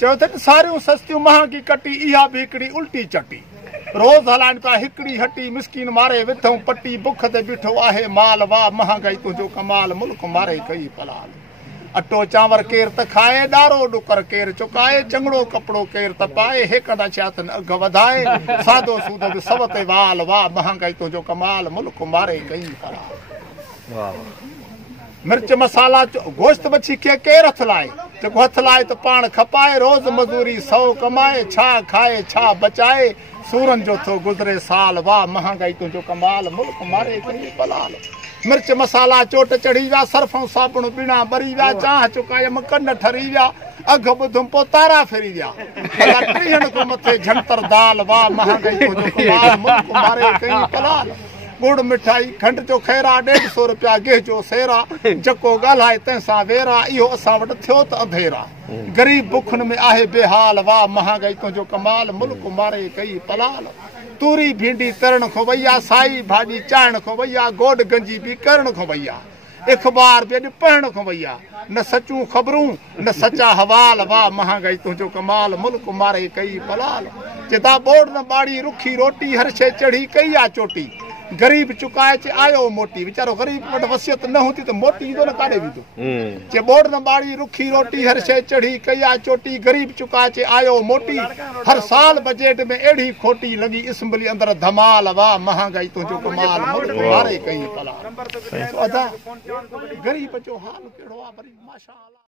चयो त सारियूं सस्तियूं महांगी कटी इहा बि हिकिड़ी उल्टी चटी रोज़ हलाइनि पिया हिकिड़ी हटी मिसकिन मारे विथऊं पटी बुख ते बीठो आहे माल वाह महांगाई तुंहिंजो कमाल मुल्क मारे कई पलाल अटो चांवर केरु त खाए ॾारो ॾुकर केरु चुकाए चङड़ो कपिड़ो केरु त पाए हेकड़ा छातनि अघ वधाए सादो सूद बि सव ते वाल वाह महांगाई तुंहिंजो कमाल मुल्क मारे कई पलाल मिर्च मसाला गोश्त मच्छी खे केरु हथ लाए जेको हथ लाए त पाण खपाए रोज़ मज़ूरी 100 कमाए छा खाए छा बचाए सूरन जो थो गुज़रे साल वाह महांगाई तुंहिंजो कमाल मुल्क मारे कई पलाल मिर्च मसाला चोट चढ़ी विया सर्फ़ साबुण बीणा ॿरी विया चांहि चुकायमि कन ठरी विया अघ ॿुधुमि पोइ तारा फिरी विया 30 खां मथे झंतर दाल वाह महांगाई तुंहिंजो कमाल मुल्क मारे कई पलाल गुड़ मिठाई खंड जो खैरा 150 रुपया गेह जो सेरा जको ॻाल्हाए तंहिंसां वेरा इहो असां वटि थियो त अंधेरा ग़रीब बुखनि में आहे बेहाल वाह महांगाई तुंहिंजो कमाल मुल्क मारे कई पलाल तूरी भिंडी तरण खां वैया साई भाॼी चाइण खां वैया गोॾ गंजी बि करण खां वैया अख़बार बि अॼु पढ़ण खां वैया न सचूं ख़बरूं न सचा हवाल वाह महांगाई तुंहिंजो कमाल मुल्क मारे कई पलाल चेता बोड़ न बाड़ी रुखी रोटी हर शइ चढ़ी कई आहे चोटी गरीब चुकाए चे आयो मोटी वीचारो गरीब वटि वसियत न हूंदी त मोटी ईंदो न काॾे वेंदो चे बोड़ न बाड़ी रुखी रोटी हर शइ चढ़ी कई आहे चोटी गरीब चुकाए चे आयो मोटी हर साल बजट में अहिड़ी खोटी लॻी इस्मली अंदर धमाल वाह महांगाई तुंहिंजो कमाल मुल्क मारे कई पलाल गरीब जो हाल कहिड़ो आहे वरी माशाअल्लाह।